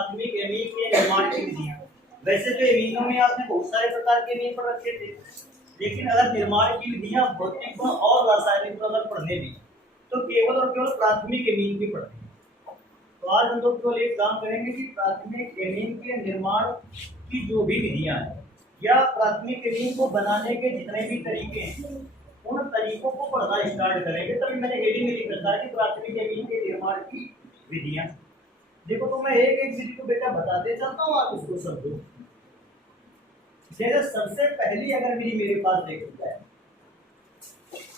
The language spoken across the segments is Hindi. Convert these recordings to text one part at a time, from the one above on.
प्राथमिक एमीन के निर्माण की विधियां। वैसे तो एमीनों में आपने बहुत सारे प्रकार के एमीन पढ़ रखे थे, लेकिन अगर निर्माण की विधियां भौतिक गुण और रासायनिक गुण अगर पढ़ने भी तो केवल और केवल प्राथमिक एमीन की पढ़नी है। तो आज हम लोग केवल एक काम करेंगे कि प्राथमिक एमीन के निर्माण की जो भी विधियां हैं या प्राथमिक एमीन को बनाने के जितने भी तरीके हैं उन तरीकों को पढ़ना स्टार्ट करेंगे। तभी मैंने हेडिंग में लिख रखा है कि प्राथमिक एमीन के निर्माण की विधियां। देखो तो मैं एक एक विधि को बेटा बताते चलता हूँ, आप इसको समझो। जैसे सबसे पहली अगर विधि मेरे पास देखी जाए,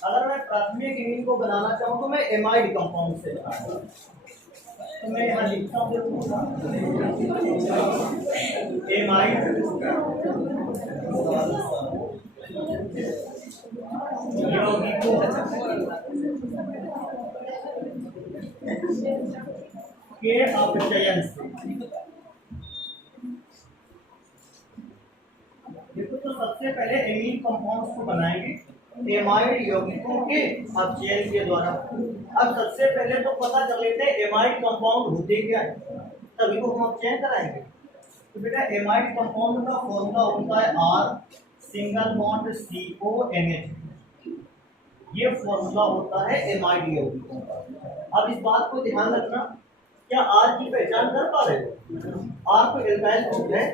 अगर मैं प्राथमिक एमीन को बनाना चाहूँ तो मैं एमाइड कंपाउंड से बनाऊंगा। तो मैं यहाँ लिखता हूँ एमाइड यौगिकों के अपचयन से। देखो तो सबसे पहले एमीन कंपाउंड्स को बनाएंगे एमाइड यौगिकों के अपचयन के द्वारा। अब सबसे पहले तो पता कर लेते हैं एमाइड कंपाउंड होते क्या है, तभी को हम अपचयन कराएंगे। तो बेटा एमाइड कंपाउंड का फॉर्मूला होता है R सिंगल बॉन्ड CONH, ये फॉर्मूला होता है एमाइड यौगिकों का। अब इस बात को ध्यान रखना, क्या R की पहचान कर पा रहे हो? R को एल्काइल ग्रुप है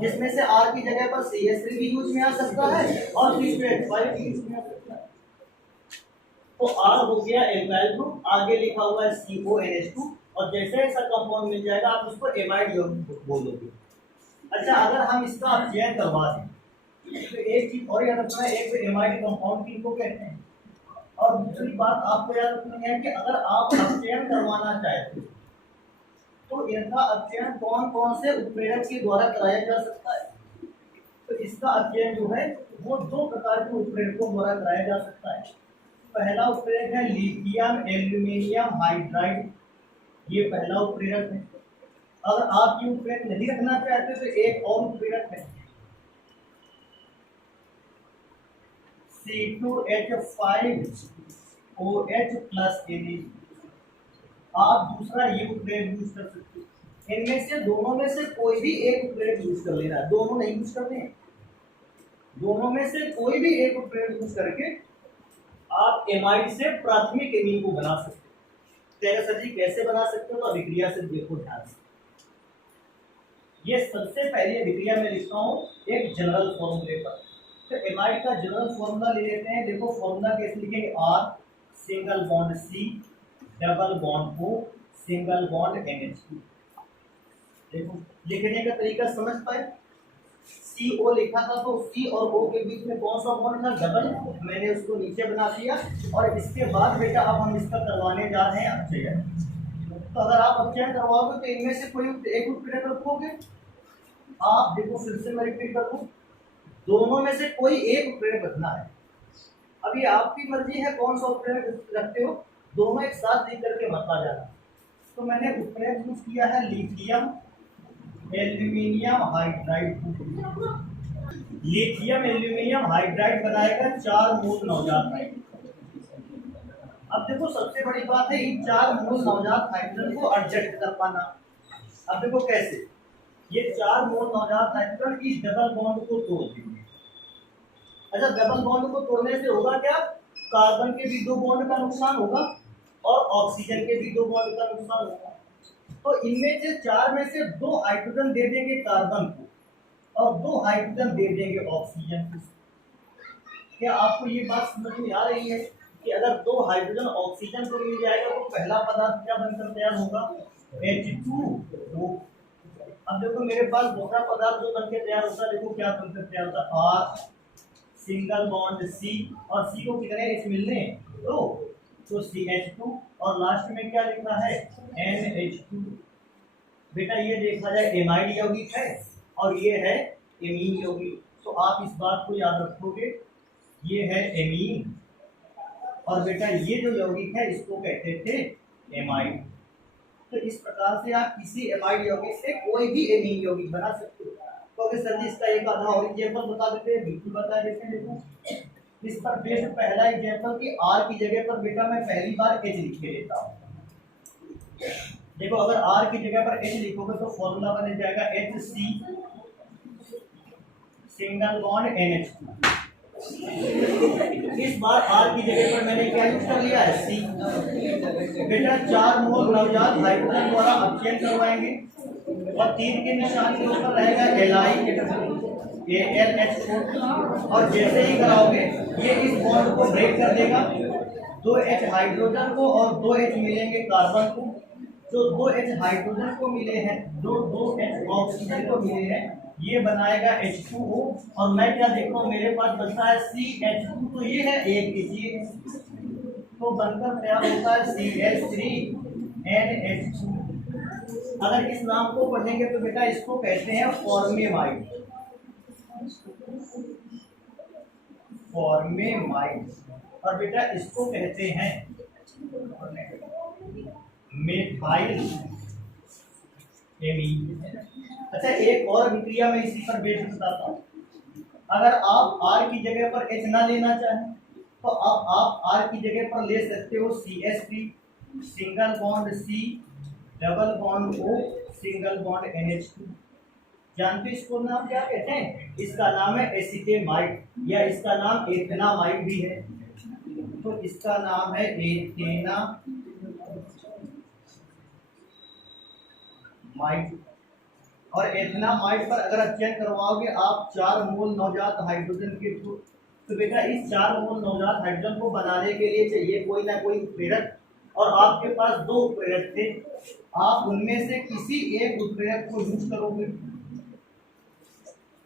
जिसमें से R की जगह पर CH3 भी यूज में आ सकता है और C2H5 भी यूज में आ सकता है। तो R हो गया एल्काइल ग्रुप, आगे लिखा हुआ है CONH2, और जैसे ऐसा कंपाउंड मिल जाएगा आप उसको एमाइड यौगिक बोलोगे। अच्छा, अगर हम इसका अपचयन करवा दें तो एक चीज और याद रखना है, एक तो एमाइड कंपाउंड किनको कहते हैं, और दूसरी बात आपको याद रखनी है कि अगर आप अपचयन करवाना चाहते हो तो इनका अपचयन कौन कौन से उत्प्रेरक के द्वारा कराया जा सकता है। तो इसका अपचयन जो है वो दो प्रकार के उत्प्रेरकों द्वारा कराया जा सकता है। पहला उत्प्रेरक है लिथियम एल्यूमिनियम हाइड्राइड, ये पहला उत्प्रेरक है। अगर आप ये उत्प्रेरक नहीं रखना चाहते तो एक और उत्प्रेरक है C2H5OH प्लस Na, आप दूसरा ये उत्प्रेरक यूज कर सकते हैं। इनमें से दोनों में से कोई भी एक उत्प्रेरक यूज कर लेना है, दोनों नहीं यूज करने हैं। दोनों में से कोई भी एक उत्प्रेरक यूज करके आप एमाइड से प्राथमिक एमीन को बना सकते हैं। सर जी कैसे बना सकते हो? तो अभिक्रिया से देखो ध्यान से। ये सबसे पहले अभिक्रिया में लिखता हूँ एक जनरल फॉर्मूले पर। तो एमाइड का जनरल फॉर्मूला ले लेते हैं। देखो फॉर्मूला कैसे लिखेंगे, R single bond C double bond O single bond NH2। देखो लिखने का तरीका समझ पाए, CO लिखा था तो C और O के बीच में कौन सा बॉन्ड था? डबल। मैंने उसको नीचे बना दिया और इसके बाद बेटा अब हम इसका करवाने जा रहे हैं अपचयन। तो अगर आप अपचयन करवाओगे तो इनमें से कोई एक उत्प्रेरक रखोगे आप। देखो फिर से मैं रिपीट कर दूं, दोनों में से कोई एक उत्प्रेरक रखना है। अभी आपकी मर्जी है कौन सा उत्प्रेरक रखते हो, दोनों एक साथ लिख करके मत आ जाना। तो मैंने उत्प्रेरक यूज किया है lithium aluminium hydride. Lithium aluminium hydride बनाएगा 4 मूल नवजात हाइड्रोजन। अब देखो सबसे बड़ी बात है इन 4 मूल नवजात हाइड्रोजन को एडजस्ट कर पाना। अब देखो कैसे, ये 4 मूल नवजात हाइड्रोजन इस डबल बॉन्ड को तोड़ देंगे। अच्छा, डबल बॉन्ड को तोड़ने से होगा क्या? कार्बन के भी 2 बॉन्ड का नुकसान होगा और ऑक्सीजन के भी 2 बॉन्ड का नुकसान होगा। तो इनमें से 4 में से 2 हाइड्रोजन दे देंगे कार्बन को और 2 हाइड्रोजन दे देंगे ऑक्सीजन को। क्या आपको ये बात समझ में आ रही है कि अगर 2 हाइड्रोजन ऑक्सीजन को मिल जाएगा तो पहला पदार्थ क्या बनकर तैयार होगा? H2O। अब देखो मेरे पास दूसरा पदार्थ जो बनकर तैयार होता है, देखो क्या बनकर तैयार होता है? R सिंगल बॉन्ड C, और C को कितने H मिलने? तो CH2, और लास्ट में क्या लिखा है? NH2। बेटा ये देखा जाए एमाइड यौगिक है और ये है एमीन यौगिक। तो आप इस बात को याद रखोगे, ये है एमीन और बेटा ये जो यौगिक है इसको कहते थे एमाइड। तो इस प्रकार से आप किसी एमाइड यौगिक से कोई भी एमीन यौगिक बना सकते हो। तो अगर सर जी इसका एक आधा और एग्जांपल बता देते हैं, बिल्कुल बता देते हैं। देखो इस पर बेस्ड पहला एग्जांपल कि R की जगह पर बेटा मैं पहली बार H लिख के लेता हूँ। देखो अगर R की जगह पर H लिखोगे तो फॉर्मूला बन जाएगा HC सिंगल बॉन्ड NH2। इस बार R की जगह पर मैंने क्या यूज कर लिया है C। बेटा 4 मोल नवजात हाइड्रोजन द्वारा अपचयन करवाएंगे और तीर के निशान के ऊपर रहेगा AlH4 और जैसे ही कराओगे ये इस बॉन्ड को ब्रेक कर देगा। 2H हाइड्रोजन को और 2H मिलेंगे कार्बन को। जो 2H हाइड्रोजन को मिले हैं, जो 2H ऑक्सीजन को मिले हैं, ये बनाएगा H2O और मैं क्या देखता हूँ मेरे पास बनता है CH2, तो ये है एक ये तो बनकर तैयार होता है CH3NH2। अगर इस नाम को पढ़ेंगे तो बेटा इसको कहते हैं फॉर्मेमाइड। फॉर्मेमाइड और बेटा इसको कहते हैं मेथाइल एमीन। अच्छा एक और अभिक्रिया में इसी पर बेस बताता हूँ। अगर आप R की जगह पर H ना लेना चाहें तो आप R की जगह पर ले सकते हो CH3 single bond C double bond O single bond NH2। जानते हो इसको नाम क्या कहते हैं? इसका नाम है एसिटेमाइड या इसका नाम एथेनामाइड भी है। तो इसका नाम है एथेनामाइड और एथेनामाइड पर अगर अपचयन करवाओगे आप 4 मोल नवजात हाइड्रोजन के थ्रू, तो बेटा इस 4 मोल नवजात हाइड्रोजन को बनाने के लिए चाहिए कोई ना कोई उत्प्रेरक और आपके पास 2 उत्प्रेरक थे। आप उनमें से किसी एक उत्प्रेरक को यूज करोगे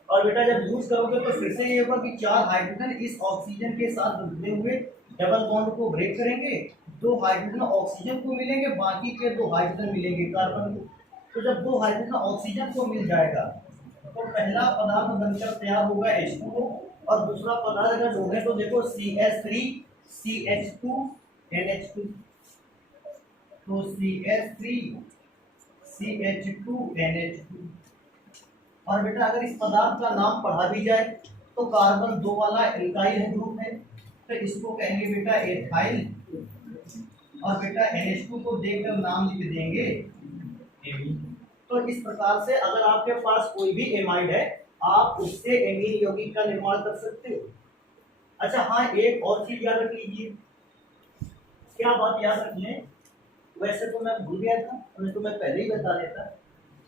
और बेटा जब यूज करोगे तो फिर से ये होगा कि 4 हाइड्रोजन इस ऑक्सीजन के साथ जुड़े हुए डबल बॉन्ड को ब्रेक करेंगे, 2 हाइड्रोजन ऑक्सीजन को मिलेंगे, बाकी के 2 हाइड्रोजन मिलेंगे कार्बन को। तो जब 2 हाइड्रोजन ऑक्सीजन को मिल जाएगा तो पहला पदार्थ बनकर तैयार होगा H2O और दूसरा पदार्थ अगर ढूंढे तो देखो CH3 CH2 NH2। तो CH3 CH2 NH2 और बेटा अगर इस पदार्थ का नाम पढ़ा भी जाए तो कार्बन 2 वाला एल्काइल ग्रुप है तो इसको कहेंगे बेटा एथाइल और बेटा NH2 को देखकर नाम लिख देंगे एमीन। तो इस प्रकार से अगर आपके पास कोई भी एमाइड है आप उससे एमीन यौगिक का निर्माण कर सकते हो। अच्छा हाँ एक और चीज याद रख लीजिए। क्या बात याद रखनी है? वैसे तो मैं भूल गया था, तो मैं पहले ही बता देता।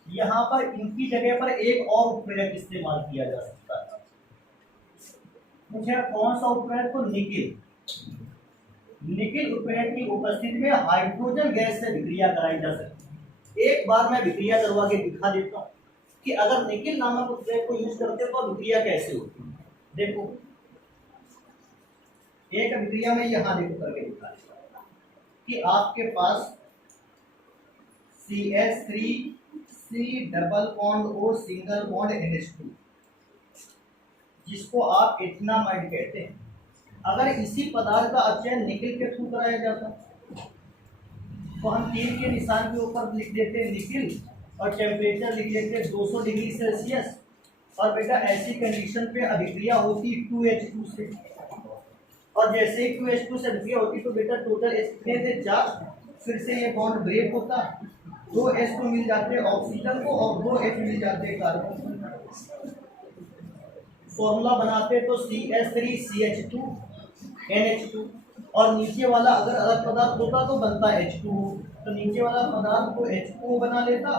यहाँ पर इनकी जगह पर एक और उत्प्रेरक इस्तेमाल किया जा सकता है। मुझे कौन सा उत्प्रेरक? तो निकिल। निकिल उत्प्रेरक की उपस्थिति में हाइड्रोजन गैस से विक्रिया कराई जा सकती है। एक बार मैं विक्रिया करवा के दिखा देता हूँ कि अगर निकिल नामक उत्प्रेरक को यूज करते हो तो विक्रिया कैसे होती है। देखो एक विक्रिया में यहाँ देखो करके दिखा देता कि आपके पास CH3 C double bond O single bond NH2 जिसको आप एथेनामाइड कहते हैं, अगर इसी पदार्थ का अपचयन निकिल के थ्रू कराया जाता तो हम तीर के निशान के ऊपर लिख देते निकिल और टेम्परेचर लिख लेते 200 डिग्री सेल्सियस और बेटा ऐसी कंडीशन पे अभिक्रिया होती 2H2 से और जैसे ही 2H2 से अभिक्रिया होती तो बेटा टोटल H कितने थे 4, फिर से ये बॉन्ड ब्रेक होता 2H को मिल जाते ऑक्सीजन को और 2H मिल जाते कार्बन। फॉर्मूला बनाते तो CH3 CH2 NH2 और नीचे वाला अगर अलग पदार्थ होता तो बनता H2O, तो नीचे वाला पदार्थ को H2O बना लेता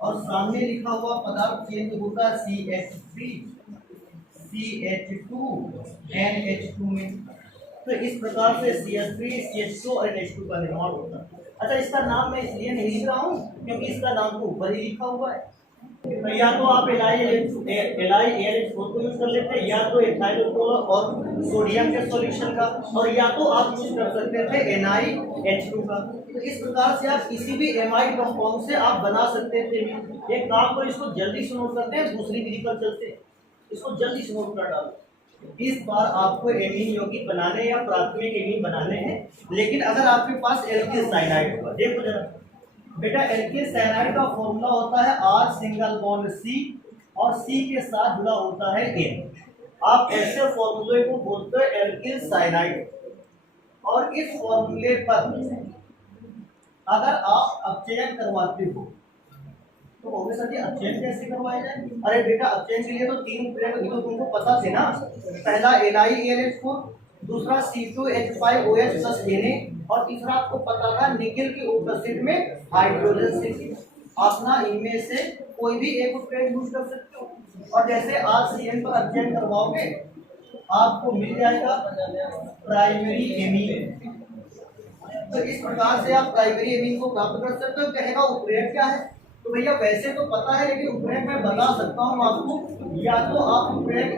और सामने लिखा हुआ पदार्थ चेंज होता CH3 CH2 NH2 में। तो इस प्रकार से CH3 CH2 और NH2 का निर्माण होता है। अच्छा इसका नाम मैं इसलिए नहीं लिख रहा हूँ क्योंकि इसका नाम तो ऊपर ही लिखा हुआ है। तो या तो आप LiAlH4 को यूज कर लेते हैं या तो एथाइल और सोडियम के सॉल्यूशन का और या तो आप यूज कर सकते थे NiH2 का। तो इस प्रकार से आप किसी भी एमाइड कंपाउंड से आप बना सकते थे। एक काम को इसको जल्दी से नोट करते हैं, दूसरी विधि पर चलते हैं, इसको जल्दी से नोट कर डालो। इस बार आपको एमीन यौगिक बनाने या प्राथमिक एमीन बनाने हैं, लेकिन अगर आपके पास एल्किल साइनाइड होगा, देखो जरा बेटा एल्किल साइनाइड का फॉर्मूला होता है R सिंगल बॉन्ड C और C के साथ जुड़ा होता है N। आप ऐसे फॉर्मूले को बोलते हैं एल्किल साइनाइड और इस फॉर्मूले पर अगर आप अपचयन करवाते हो तो कहोगे सर जी अपचयन कैसे करवाया जाए? अरे बेटा अपचयन के लिए तो 3 उत्प्रेरक तो तुमको पता थे ना। पहला NiAlH4, दूसरा C2H5OH प्लस Na और तीसरा आपको पता था निकेल की उपस्थिति में हाइड्रोजन से। आप ना इनमें से कोई भी एक उत्प्रेरक यूज कर सकते हो और जैसे RCN पर अपचयन करवाओगे आपको मिल जाएगा प्राइमरी एमीन। तो इस प्रकार से आप प्राइमरी एमीन को प्राप्त कर सकते हो। कहेगा उत्प्रेरक क्या है? तो भैया वैसे तो पता है लेकिन उत्प्रेरक मैं बता सकता हूँ आपको। या तो आप उत्प्रेरक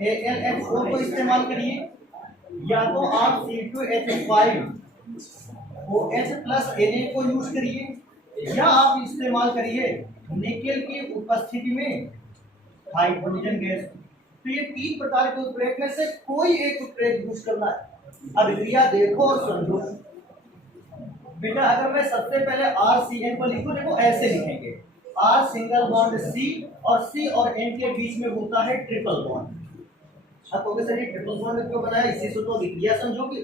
LiAlH4 को इस्तेमाल करिए या तो आप C2H5OH प्लस Na को यूज करिए या आप इस्तेमाल करिए निकेल की उपस्थिति में हाइड्रोजन गैस। तो ये 3 प्रकार के उत्प्रेरक में से कोई एक उत्प्रेरक यूज करना है। अभिक्रिया देखो और समझो बेटा। अगर मैं सबसे पहले RCN को लिखूं, देखो ऐसे लिखेंगे R सिंगल बॉन्ड C और C और N के बीच में होता है ट्रिपल बॉन्ड। अब कहोगे सर ये ट्रिपल बॉन्ड क्यों बनाया? इसी से तो अभिक्रिया समझोगे।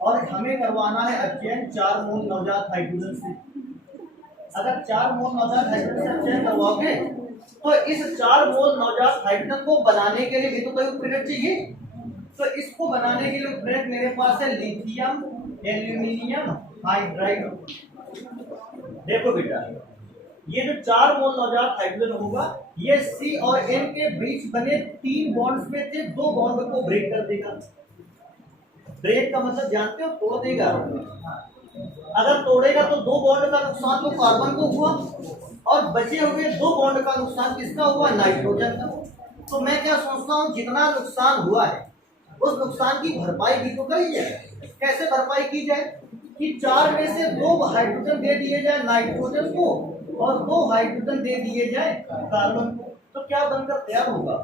और हमें करवाना है अपचयन 4 मोल नवजात हाइड्रोजन से। अगर 4 मोल नवजात हाइड्रोजन से अपचयन करवाओगे तो इस 4 मोल नवजात हाइड्रोजन को बनाने के लिए भी तो कोई उत्प्रेरक चाहिए। तो इसको बनाने के लिए उत्प्रेरक मेरे पास है लिथियम एल्यूमिनियम हाइड्राइड। देखो बेटा ये जो 4 मोल नवजात हाइड्रोजन होगा ये C और N के बीच बने 3 बॉन्ड्स में से 2 बॉन्ड को ब्रेक कर देगा। ब्रेक का मतलब जानते हो? तोड़ देगा। अगर तोड़ेगा तो 2 बॉन्ड का नुकसान तो कार्बन को हुआ और बचे हुए 2 बॉन्ड का नुकसान किसका हुआ? नाइट्रोजन का। तो मैं क्या सोचता हूँ जितना नुकसान हुआ है उस नुकसान की भरपाई भी तो करी जाए। कैसे भरपाई की जाए कि 4 में से 2 हाइड्रोजन दे दिए जाए नाइट्रोजन को और 2 हाइड्रोजन दे दिए जाए कार्बन को। तो क्या बनकर तैयार होगा?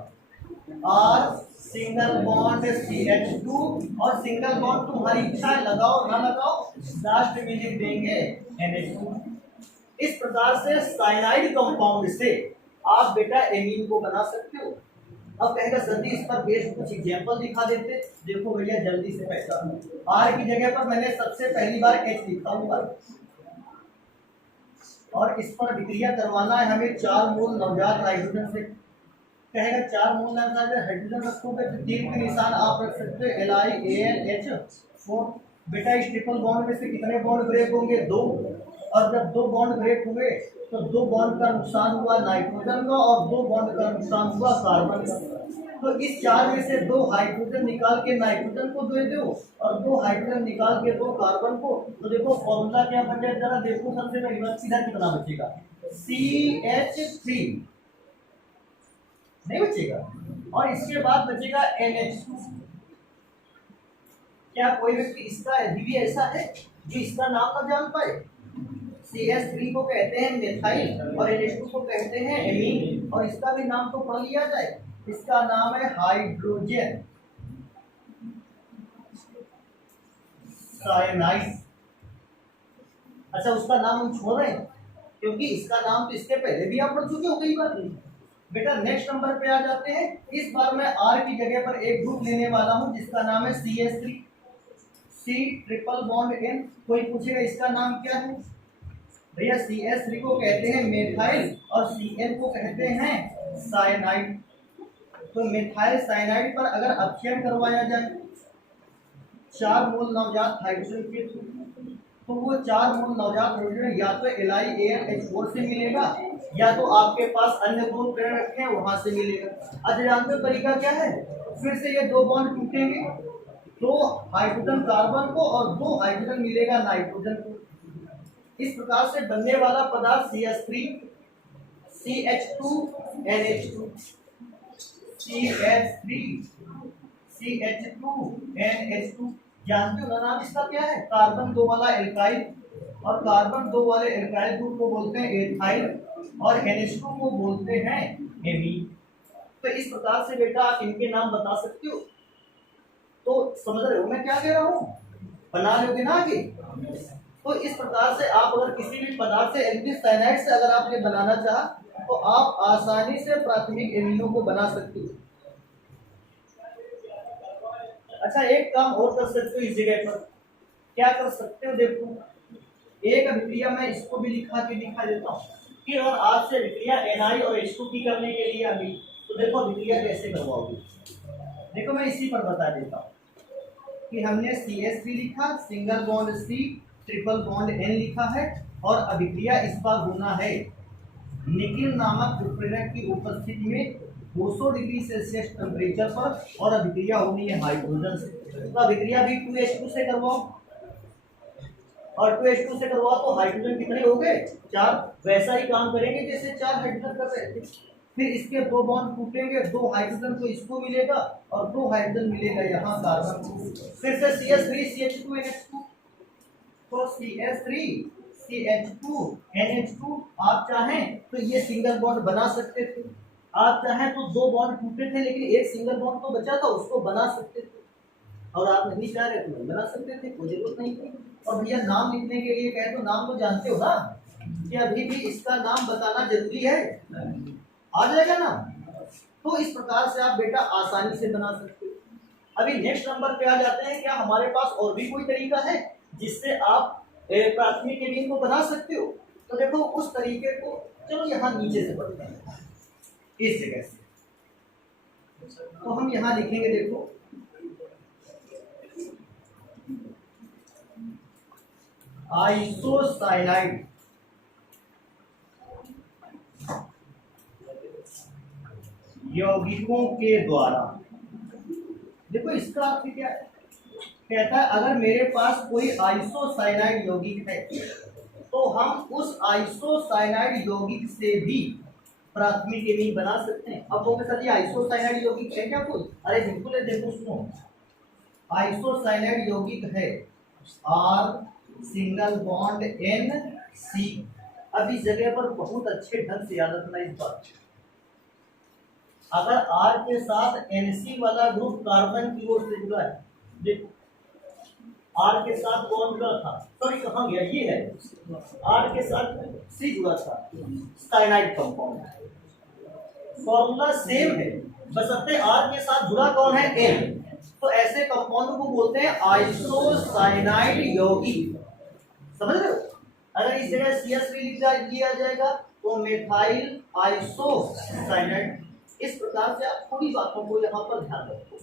R सिंगल बॉन्ड CH2 और सिंगल बॉन्ड तुम्हारी इच्छा है लगाओ ना लगाओ, लास्ट में लिख देंगे NH2। इस प्रकार से साइनाइड कंपाउंड से आप बेटा एमीन को बना सकते हो। अब कहेगा सर जी इस पर बेस्ड कुछ एग्जांपल दिखा देते। देखो भैया जल्दी से पहचानो। R की जगह पर मैंने सबसे पहली बार H लिखा हुआ और इस पर विक्रिया करवाना है हमें 4 मोल नवजात हाइड्रोजन से। कहेगा 4 मोल नवजात हाइड्रोजन रखोगे तो 3 के निशान आप रख सकते हो LiAlH4। बेटा इस ट्रिपल बॉन्ड में से कितने बॉन्ड ब्रेक होंगे? 2। और जब 2 बॉन्ड ब्रेक हुए तो 2 बॉन्ड का नुकसान हुआ नाइट्रोजन का और 2 बॉन्ड का नुकसान हुआ कार्बन का। तो इस 4 में से 2 हाइड्रोजन निकाल के नाइट्रोजन को दे दो और 2 हाइड्रोजन निकाल के 2 कार्बन को। तो देखो फॉर्मूला क्या बन जाए जरा देखो। सबसे पहली बात सीधा कितना बचेगा? CH3 नहीं बचेगा और इसके बाद बचेगा NH2। क्या कोई व्यक्ति इसका भी ऐसा है जो इसका नाम ना जान पाए? CH3 को कहते हैं मिथाइल और NH2 को कहते हैं एमीन और इसका भी नाम तो पढ़ लिया जाए। इसका नाम है हाइड्रोजन साइनाइड। अच्छा उसका नाम हम छोड़ रहे हैं क्योंकि इसका नाम तो इसके पहले भी आप पढ़ चुके हो कई बार। बेटा नेक्स्ट नंबर पे आ जाते हैं। इस बार मैं R की जगह पर एक ग्रुप लेने वाला हूं जिसका नाम है CH3 C triple bond N। कोई पूछेगा इसका नाम क्या है? भैया CH3 को कहते हैं मेथाइल और Cn को कहते हैं साइनाइड। तो मेथाइल साइनाइड पर अगर अपचयन करवाया जाए 4 मोल नवजात हाइड्रोजन के तो वो 4 मोल नवजात हाइड्रोजन या तो LiAlH4 से मिलेगा या तो आपके पास अन्य 2 उत्प्रेरक रखे हैं वहां से मिलेगा। अच्छा जानते हो तरीका क्या है? फिर से ये 2 बॉन्ड टूटेंगे, 2 हाइड्रोजन कार्बन को और 2 हाइड्रोजन मिलेगा नाइट्रोजन को। इस प्रकार से बनने वाला पदार्थ CH3 CH2 NH2 CH3 CH2 NH2। जानते हो ना नाम इसका क्या है? कार्बन 2 वाला एल्काइल और कार्बन 2 वाले एल्काइल ग्रुप को बोलते हैं एथाइल और NH2 को बोलते हैं एमीन। तो इस प्रकार से बेटा आप इनके नाम बता सकते हो। तो समझ रहे हो मैं क्या कह रहा हूँ? बना लोगे ना आगे। तो इस प्रकार से आप अगर किसी भी पदार्थ से एल्किल साइनाइड से अगर आपने बनाना चाहा तो आप आसानी से प्राथमिक एमीनों को बना सकते हो। अच्छा एक काम और कर सकते हो इस जगह पर। क्या कर सकते हो, देखो एक अभिक्रिया मैं इसको भी दिखा देता हूँ कि अगर आपसे अभिक्रिया Na और H2 की करने के लिए अभी, तो देखो अभिक्रिया कैसे करवाओगे। देखो मैं इसी पर बता देता हूँ कि हमने CH3 लिखा, single bond C, triple bond N लिखा है, और अभिक्रिया इस बार होना है निकिल नामक उत्प्रेरक की उपस्थिति में 200 डिग्री सेल्सियस टेम्परेचर पर, और अभिक्रिया होनी है हाइड्रोजन से। तो अभिक्रिया भी 2H2 से करवाओ, और 2H2 से करवाओ तो हाइड्रोजन कितने हो गए, 4। वैसा ही काम करेंगे जैसे 4 हाइड्रोजन कर रहे थे। फिर इसके 2 बॉन्ड टूटेंगे, 2 हाइड्रोजन तो इसको मिलेगा और 2 हाइड्रोजन मिलेगा यहाँ कार्बन को। फिर से CH3 CH2 NH2, तो CH3 CH2 NH2, आप चाहें तो ये सिंगल बॉन्ड बना सकते थे, आप चाहें तो 2 बॉन्ड टूटे थे लेकिन एक सिंगल बॉन्ड तो बचा था, उसको बना सकते थे, और आप नहीं चाह रहे तो नहीं बना सकते थे, कोई जरूरत नहीं थी। और भैया नाम लिखने के लिए कहे तो नाम तो जानते हो ना कि अभी भी इसका नाम बताना जरूरी है, आ जाएगा ना। तो इस प्रकार से आप बेटा आसानी से बना सकते हो। अभी नेक्स्ट नंबर पे आ जाते हैं, क्या हमारे पास और भी कोई तरीका है जिससे आप प्राथमिक एमीन को बना सकते हो। तो देखो उस तरीके को चलो यहाँ नीचे से पढ़ते हैं, इस जगह से। तो हम यहाँ लिखेंगे, देखो आइसोसाइनाइड यौगिकों के द्वारा, देखो इसका अर्थ क्या है, कहता है अगर मेरे पास कोई आइसोसाइनाइड यौगिक है तो हम उस आइसोसाइनाइड यौगिक से भी प्राथमिक एमीन बना सकते हैं। अब वो सर ये आइसोसाइनाइड यौगिक है क्या कोई, अरे बिल्कुल है, देखो सुनो, आइसोसाइनाइड यौगिक है R सिंगल बॉन्ड NC। अब इस जगह पर बहुत अच्छे ढंग से याद रखना इस बात, अगर R के साथ NC वाला ग्रुप कार्बन की ओर से जुड़ा है, देखो R के साथ कौन जुड़ा था, सॉरी कहाँ गया, ये है R के साथ C जुड़ा था, साइनाइड कंपाउंड, फॉर्मूला सेम है, बशर्ते R के साथ जुड़ा कौन है, N। तो ऐसे कंपाउंड को बोलते हैं आइसोसाइनाइड यौगिक, समझ रहे हो। अगर इस जगह CH3 लिया जाएगा तो मेथाइल आइसोसाइनाइड। इस प्रकार से आप थोड़ी बातों को यहाँ पर ध्यान रखो।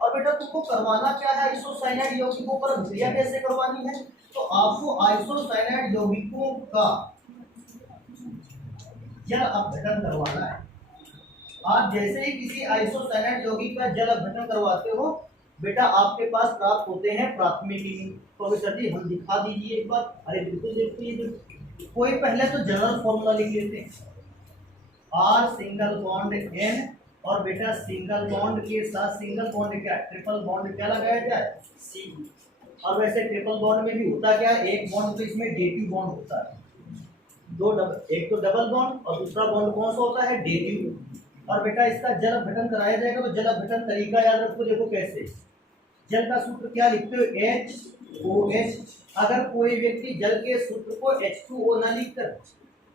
और बेटा तुमको करवाना क्या है, आइसोसाइनाइड यौगिकों पर अभिक्रिया कैसे करवानी है, तो आपको आइसोसाइनाइड यौगिकों का जल अपघटन करवाना है। आप जैसे ही किसी आइसोसाइनाइड यौगिक का जल अपघटन करवाते हो बेटा आपके पास प्राप्त होते हैं प्राथमिक एमीन। प्रोफेसर जी हम दिखा दीजिए एक बार, अरे बिल्कुल देखिए, कोई पहले तो जनरल फॉर्मूला लिख लेते हैं, R सिंगल बॉन्ड N, और बेटा सिंगल बॉन्ड के साथ सिंगल बॉन्ड क्या, ट्रिपल बॉन्ड क्या लगाया जाए, C। और वैसे ट्रिपल बॉन्ड में भी होता क्या है, एक बॉन्ड तो इसमें डेटिव बॉन्ड होता है, एक तो डबल बॉन्ड और दूसरा बॉन्ड कौन सा होता है, डेटिव। और बेटा इसका जल अपघटन कराया जाएगा, तो जल अपघटन तरीका याद रखो, देखो कैसे, जल का सूत्र क्या लिखते हो, HOH। अगर कोई व्यक्ति जल के सूत्र को H2O ना लिखकर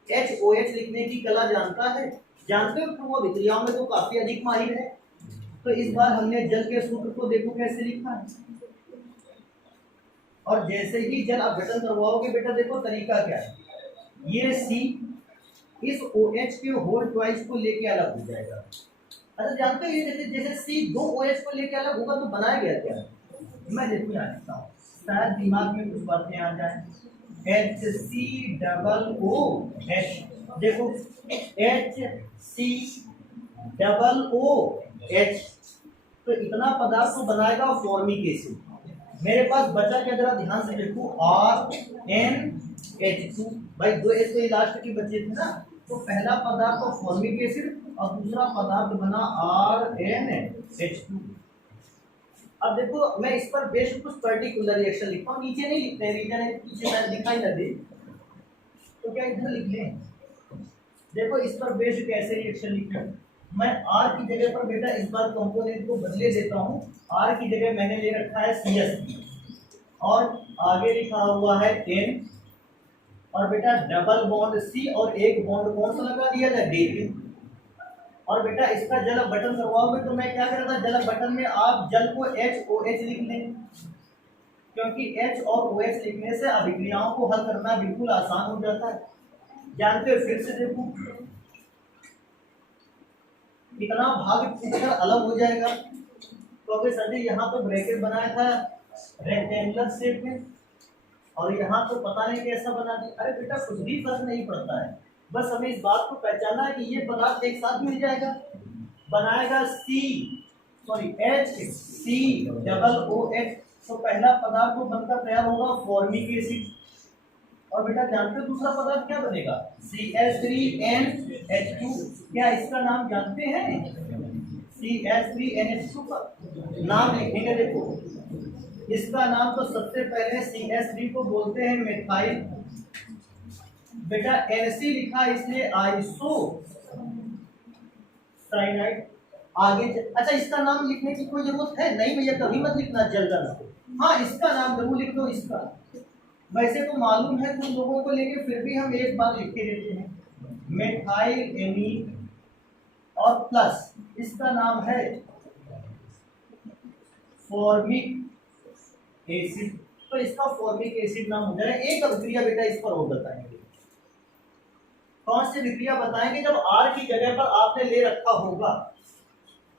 HOH लिखने की कला जानता है, जानते हो, तो वो विक्रियाओं में तो काफी अधिक माहिर है। तो इस बार हमने जल के सूत्र को देखो कैसे लिखा है, और जैसे ही जल अपघटन करवाओगे बेटा देखो तरीका क्या है, ये C इस OH के होल ट्वाइस को लेके अलग हो जाएगा। अच्छा जानते हो ये जैसे C 2 OH को लेके अलग होगा तो बनाया गया क्या, मैं देखो यहाँ लिखता हूँ, शायद दिमाग में कुछ बातें आ जाए, HCOOH, देखो HCOOH, तो इतना पदार्थ तो बनाएगा फॉर्मिक एसिड। मेरे पास बचा क्या, जरा ध्यान से देखो, RNH2, भाई 2 H तो लास्ट के बचे थे ना, तो पहला पदार्थ तो फॉर्मिक एसिड और दूसरा पदार्थ बना RNH2। अब देखो मैं इस पर बेस्ड कुछ पर्टिकुलर रिएक्शन लिखता हूँ, नीचे नहीं लिखते हैं, रीजन है पीछे शायद दिखाई ना दे, तो क्या इधर लिख लें। देखो इस पर बेस्ड कैसे रिएक्शन लिखूं, मैं R की जगह पर बेटा इस बार कंपोनेंट को बदले देता हूँ, R की जगह मैंने ले रखा है CH और आगे लिखा हुआ है N, और बेटा डबल बॉन्ड C और एक बॉन्ड कौन सा लगा दिया था, D। और बेटा इसका जल अपघटन करवाओगे तो मैं क्या कर रहा था, जल अपघटन में आप जल को HOH लिख लें, क्योंकि H और OH लिखने से अभिक्रियाओं को हल करना बिल्कुल आसान हो जाता है। जानते हो, फिर से देखो कितना भाग पूछकर अलग हो जाएगा। तो अगर सर जी यहाँ तो ब्रैकेट बनाया था रेक्टेंगुलर शेप में और यहाँ तो पता नहीं कैसा बना दिया। अरे बेटा कुछ भी फर्क नहीं पड़ता है, बस हमें इस बात को पहचानना है कि ये पदार्थ एक साथ मिल जाएगा, बनाएगा HCOH। तो पहला पदार्थ वो बनकर तैयार होगा फॉर्मिक एसिड। और बेटा जानते हो दूसरा पदार्थ क्या बनेगा? CH3NH2। क्या इसका नाम जानते हैं? CH3NH2 का नाम लिखेंगे। देखो इसका नाम तो सबसे पहले CH3 को बोलते हैं मिथाइल। बेटा NC लिखा इसलिए आइसो साइनाइड। आगे अच्छा इसका नाम लिखने की कोई जरूरत है नहीं भैया, कभी मत लिखना जल्दन। हाँ इसका नाम जरूर लिख दो। इसका वैसे तो मालूम है तुम लोगों को, लेकिन फिर भी हम एक बार लिख के देते हैं मिथाइल एमीन और प्लस इसका नाम है फॉर्मिक एसिड। तो इसका फॉर्मिक एसिड नाम हो जाएगा। एक अभिक्रिया बेटा इस पर और बताएंगे। कौन सी विक्रिया बताएंगे? जब R की जगह पर आपने ले रखा होगा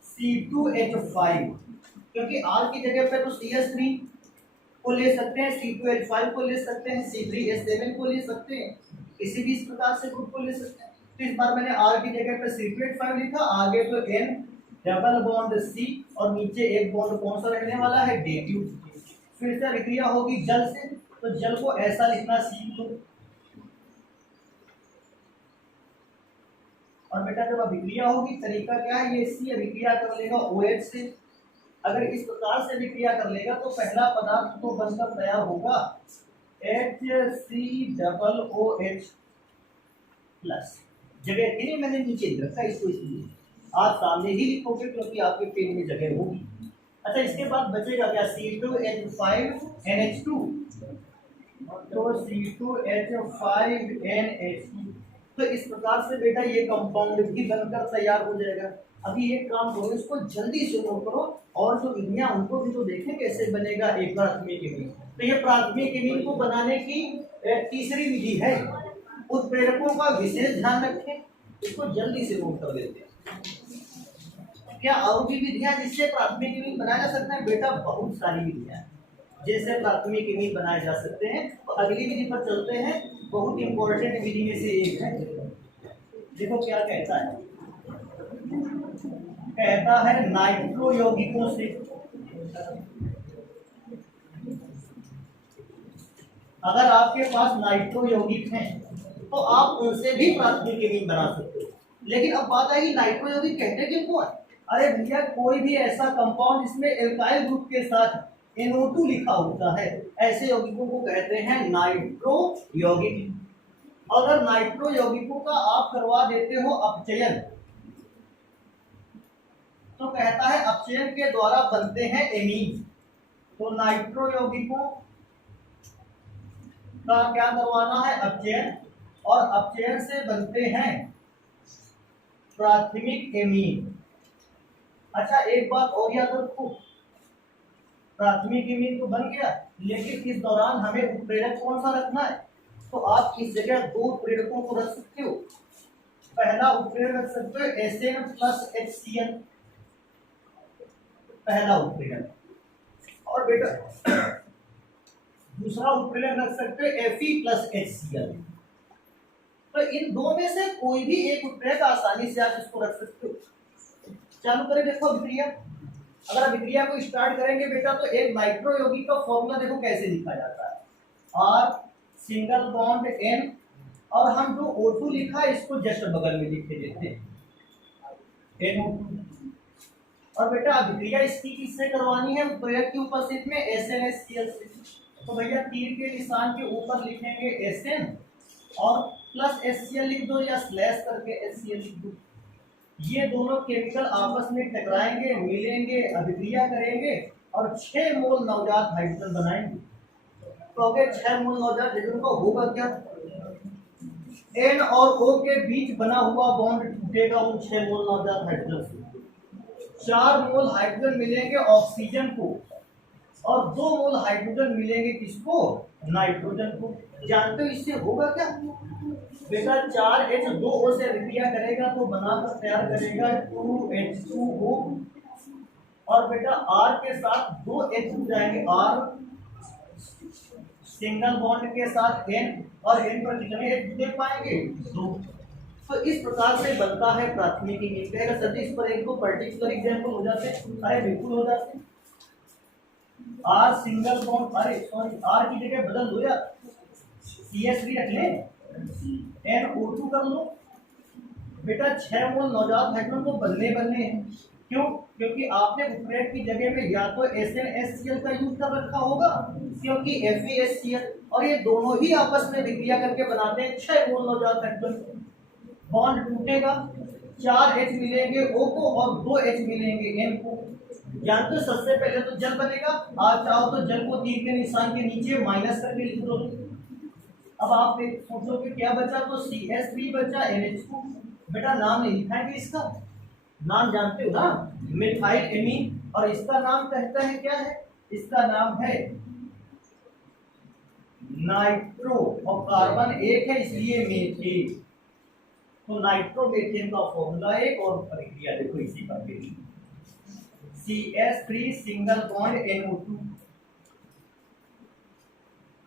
C2H5, क्योंकि R की जगह पर तो CH3 को ले सकते हैं, C2H5 को ले सकते हैं, C3H7 को ले सकते हैं, किसी भी इस प्रकार से ग्रुप को ले सकते हैं। तो इस बार मैंने R की जगह पर C2H5 लिखा, आगे तो N डबल बॉन्ड C और नीचे एक बॉन्ड कौन सा रहने वाला है? D2। फिर से विक्रिया होगी जल से, तो जल को ऐसा लिखना C2। और बेटा जब अभिक्रिया होगी तरीका क्या है? ये C अभिक्रिया कर लेगा OH से। अगर इस प्रकार से विक्रिया कर लेगा तो पहला पदार्थ तो बनकर तैयार होगा HCOOH प्लस। जगह के लिए मैंने नीचे रखा इसको, इसलिए आप सामने ही लिखोगे क्योंकि आपके पेन में जगह होगी। अच्छा इसके बाद बचेगा क्या? C2H5NH2। तो C2H5NH2। तो इस प्रकार से बेटा ये कंपाउंड भी बनकर तैयार हो जाएगा। अभी एक काम करो, इसको जल्दी से नोट करो और जो विधियां उनको भी तो देखें कैसे बनेगा एक प्राथमिक इमीन। तो ये प्राथमिक इमीन को बनाने की तीसरी विधि है। उत्प्रेरकों का विशेष ध्यान रखें, इसको जल्दी से नोट कर लेते हैं। क्या और भी विधियां जिससे प्राथमिक इमीन बनाया जा सकता है? बेटा बहुत सारी विधियां जैसे प्राथमिक इमीन बनाए जा सकते हैं। तो अगली विधि पर चलते हैं, बहुत इंपॉर्टेंट विधि में से एक है। देखो क्या कहता है, कहता है नाइट्रो यौगिकों से अगर आपके पास नाइट्रो यौगिक हैं तो आप उनसे भी प्राथमिक इमीन बना सकते हो। लेकिन अब बात आई नाइट्रो यौगिक कहते किनको है? अरे भैया कोई भी ऐसा कंपाउंड जिसमें एल्काइल ग्रुप के साथ NO2 लिखा होता है, ऐसे यौगिकों को कहते हैं नाइट्रो यौगिक। अगर नाइट्रो यौगिकों का आप करवा देते हो अपचयन, तो कहता है अपचयन के द्वारा बनते हैं एमीन। तो नाइट्रो यौगिकों का क्या करवाना है? अपचयन, और अपचयन से बनते हैं प्राथमिक एमीन। अच्छा एक बात और याद रखो, प्राथमिक इमीन तो बन गया, लेकिन इस दौरान हमें उत्प्रेरक कौन सा रखना है? तो आप इस जगह दो उत्प्रेरकों को रख सकते हो। पहला उत्प्रेरक रख सकते हो Sn प्लस HCl, पहला उत्प्रेरक। और बेटा दूसरा उत्प्रेरक रख सकते हो Fe प्लस HCl। तो इन दो में से कोई भी एक उत्प्रेरक आसानी से आप इसको रख सकते हो। चालू करें, देखो अभिक्रिया। अगर अभिक्रिया को स्टार्ट करेंगे बेटा तो एक नाइट्रो यौगिक का फॉर्मूला देखो कैसे लिखा जाता है, R सिंगल बॉन्ड N, और हम जो O2 लिखा है इसको जस्ट बगल में लिख के देते हैं NO2। और बेटा अभिक्रिया इसकी किससे करवानी है? उत्प्रेरक की उपस्थिति में SnHCl से। तो भैया तीर के निशान के ऊपर लिखेंगे Sn और प्लस HCl लिख दो या स्लैश करके HCl लिख दो। ये दोनों केमिकल आपस में टकराएंगे, मिलेंगे, अभिक्रिया करेंगे और 6 मोल नवजात हाइड्रोजन बनाएंगे। तो अगर 6 मोल नवजात हाइड्रोजन का होगा क्या? N और O के बीच बना हुआ बॉन्ड टूटेगा उन 6 मोल नवजात हाइड्रोजन से। 4 मोल हाइड्रोजन मिलेंगे ऑक्सीजन को और 2 मोल हाइड्रोजन मिलेंगे किसको, नाइट्रोजन को। जानते हो इससे होगा क्या बेटा, 4H2O से रिक्रिया करेगा तो बनाकर तैयार करेगा 2H2O, और बेटा R के साथ 2 H जुड़ जाएंगे, R सिंगल बॉन्ड के साथ N, और N पर कितने H दे पाएंगे, 2। तो इस प्रकार से बनता है प्राथमिक इमीन। कहेगा सर इस पर एक दो पर्टिकुलर एग्जांपल हो जाते हैं, अरे बिल्कुल हो जाते हैं। R सिंगल बॉन्ड, अरे सॉरी R की जगह बदल दो यार, CH3 रख ले, NO2 कर लो बेटा। 6 मोल नवजात हाइड्रोजन को बनने हैं। क्यों? क्योंकि आपने उत्प्रेरक की जगह में या तो SnHCl का यूज कर रखा होगा, क्योंकि FeHCl, और ये दोनों ही आपस में विक्रिया करके बनाते हैं 6 मोल नवजात हाइड्रोजन। बॉन्ड टूटेगा, 4 H मिलेंगे O को और 2 H मिलेंगे N को। जानते हो सबसे पहले तो जल बनेगा, आप चाहो तो जल को तीर के निशान के नीचे माइनस करके लिख दो। अब आप सोचोगे क्या बचा, तो CH3 बचा, NH2। बेटा नाम नहीं लिखा है कि इसका नाम जानते हो ना, मिथाइल एमीन, और इसका नाम कहता है क्या है, इसका नाम है नाइट्रो, और कार्बन एक है इसलिए मीथेन। तो नाइट्रोमेथेन का फॉर्मूला एक, और प्रक्रिया देखो इसी का, CH3 सिंगल बॉन्ड NO2।